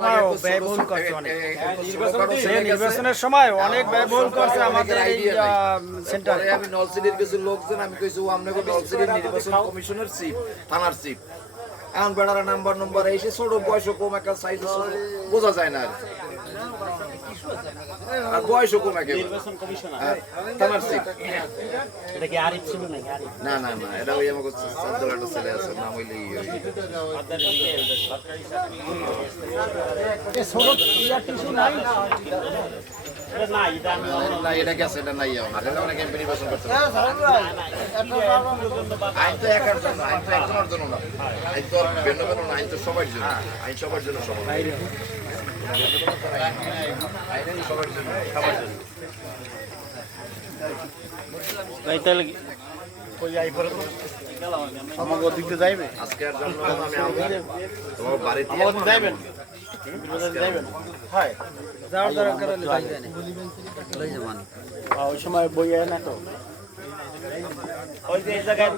ব্যয়বহুল করছে অনেক। সে নির্বাচনের সময় অনেক ব্যয়বহুল করছে আমাদের এই সেন্টারে। আমি নলসিটির কিছু লোকজন আমি কইছি ও আপনাকে নলসিটির নির্বাচন কমিশনের চিফ থানার চিফ এখন বেড়ারা নাম্বার এসে ছোট বয়স কম একটা সাইজ বোঝা যায় না আর বয়স কম একেবারে থানার চিফ এটা কি আরিফ ছিল নাকি আরিফ? না না না এটা ওই আমাকে সাদ্দার একটা ছেলে আছে নাম হইলে না এটা গেছে এটা নাই আমার এটা অনেক এমপি নির্বাচন করতে আইন তো একার জন্য আইন তো একজনের জন্য না আইন তো ভিন্ন ভিন্ন না আইন তো সবার জন্য আইন সবার জন্য সবার আইন সবার জন্য সবার জন্য ভাই তাহলে আমাকে ওদিকে যাইবে আজকে আর জন্য আমি তোমার বাড়িতে আমাদের যাইবেন যাইবেন হয় যাওয়ার দরকার হলে লই যাবেন। ওই সময় বই না তো ওই যে এই জায়গায়